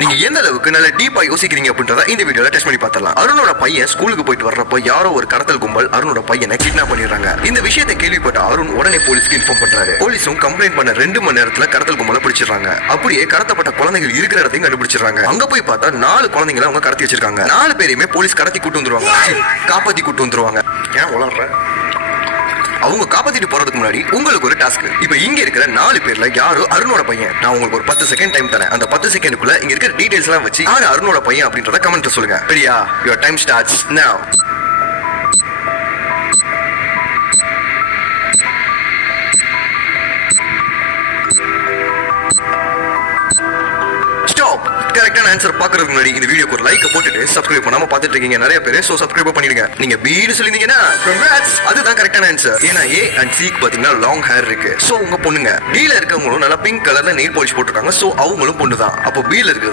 நீங்க எந்த அளவுக்கு நல்ல டீப்பா யோசிக்கிறீங்க அப்படின்றத இந்த வீடியோல டெஸ்ட் பண்ணி பார்த்தலாம். அருணோட பையன் ஸ்கூலுக்கு போயிட்டு வர்றப்போ யாரோ ஒரு கடத்தல் கும்பல் அருணோட பையனை கிட்னாப் பண்ணிடுறாங்க. இந்த விஷயத்தை கேள்விப்பட்ட அருண் உடனே போலீஸ்க்கு இன்ஃபார்ம் பண்றாரு. போலீஸும் கம்ப்ளைண்ட் பண்ண 2 மணி நேரத்துல கடத்தல் கும்பலை பிடிச்சிடுறாங்க. அப்படியே கடத்தப்பட்ட குழந்தைகள் இருக்கிற இடத்தையும் கண்டுபிடிச்சிடுறாங்க. அங்க போய் பார்த்தா 4 குழந்தைங்களை அவங்க கடத்தி வச்சிருக்காங்க. 4 பேரையுமே போலீஸ் கடத்தி கூட்டு வந்துருவாங்க, காப்பாத்தி கூட்டு வந்துருவாங்க. ஏன் உளர்ற? அவங்க காப்பாத்திட்டு போறதுக்கு முன்னாடி உங்களுக்கு ஒரு டாஸ்க். இப்போ இங்க இருக்கிற 4 பேர்ல யாரோ அருணோட பையன். நான் உங்களுக்கு ஒரு 10 செகண்ட் டைம் தரேன். அந்த 10 செகண்டுக்குள்ள இங்க இருக்கிற டீடைல்ஸ் எல்லாம் வச்சு யாரு அருணோட பையன் அப்படின்றத கமெண்ட்ல சொல்லுங்க. சரியா? your time starts now. Stop. கரெக்டான ஆன்சர் பாக்குறதுக்கு முன்னாடி இந்த வீடியோக்கு ஒரு லைக் போட்டுட்டு சப்ஸ்கிரைப் பண்ணாம பாத்துட்டு இருக்கீங்க நிறைய பேர். சோ சப்ஸ்கிரைப் பண்ணிடுங்க. நீங்க பீனு சொல்லிருந்தீங்கன்னா கங்க்ராட்ஸ், அதுதான் கரெக்டான ஆன்சர். ஏன்னா ஏ அண்ட் சிக்கு பாத்தீங்கன்னா லாங் ஹேர் இருக்கு. சோ உங்க பொண்ணுங்க. பீல இருக்கவங்களும் நல்லா பிங்க் கலர்ல நெயில் பாலிஷ் போட்டுருக்காங்க. சோ அவங்களும் பொண்ணு தான். அப்போ பீல இருக்கு